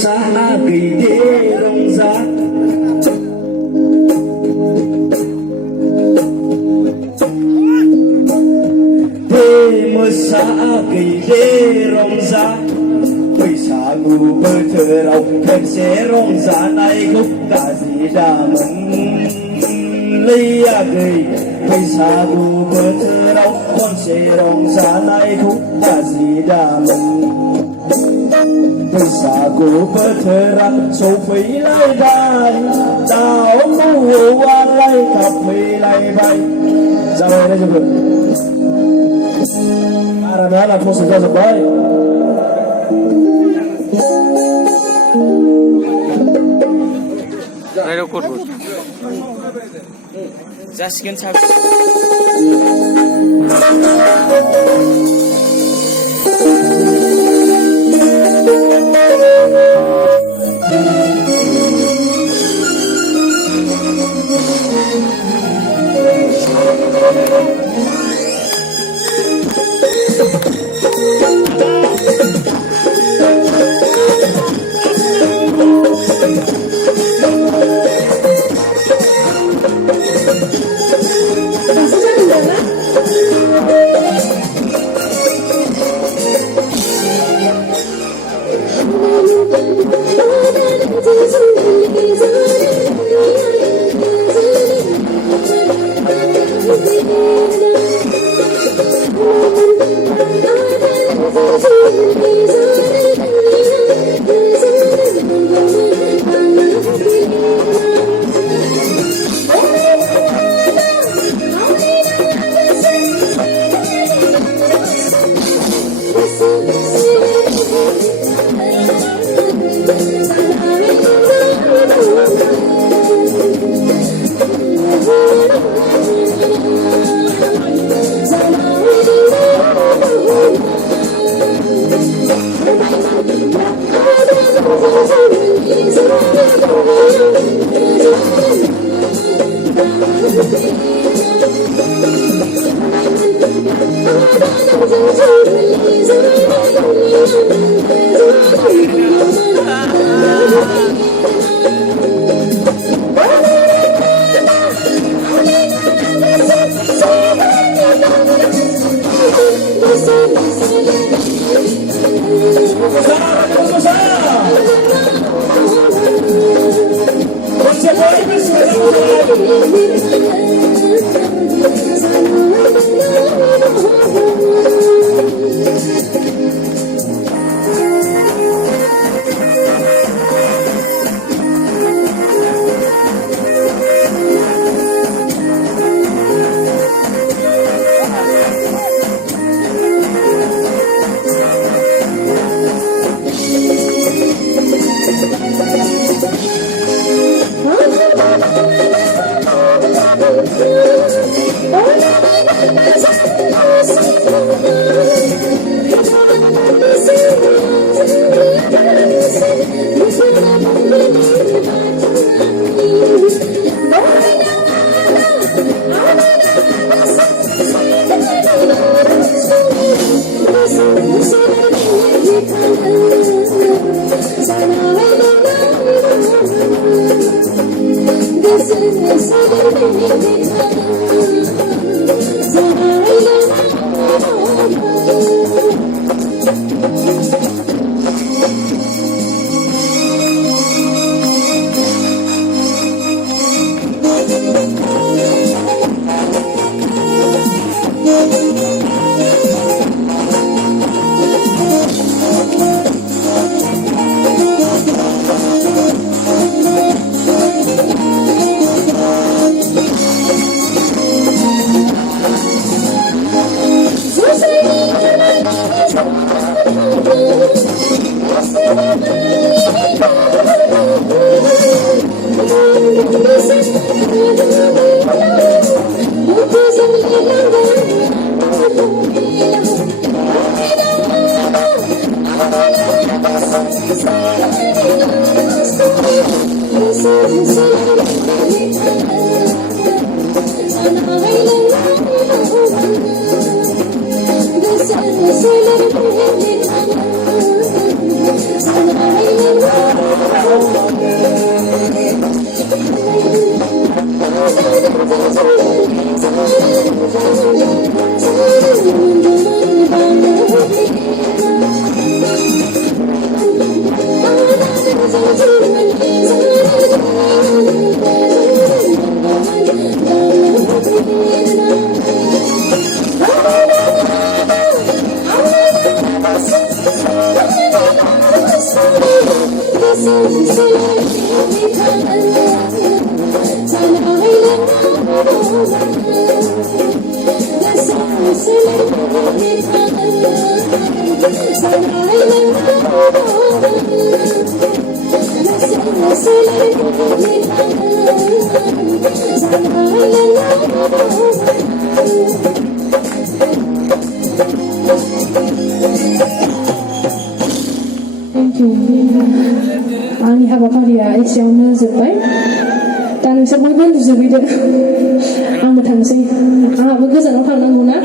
sa agay di rong za sa agay di rong za Bây sa ngu bơ thơ rau Thêm sẽ rong za này gốc cả gì đà mừng Lấy agay Bây sa ngu bơ thơ rau Con sẽ rong za này gốc cả gì đà mừng Bây sa ngu bơ thơ rau Sâu phí lại bài Đào ngu hoa lại Thập phí lại bài Sao đây đây cho được Aranela com certeza vai. Aero করব just second ছাড় Sana Thank you. Ani habafaria esyawna जोब्बाय दा नोंसोर बयबो उन्दुजोबहैदो आंबो थांसै आंहाबो गोजानाव थांनांगौ ना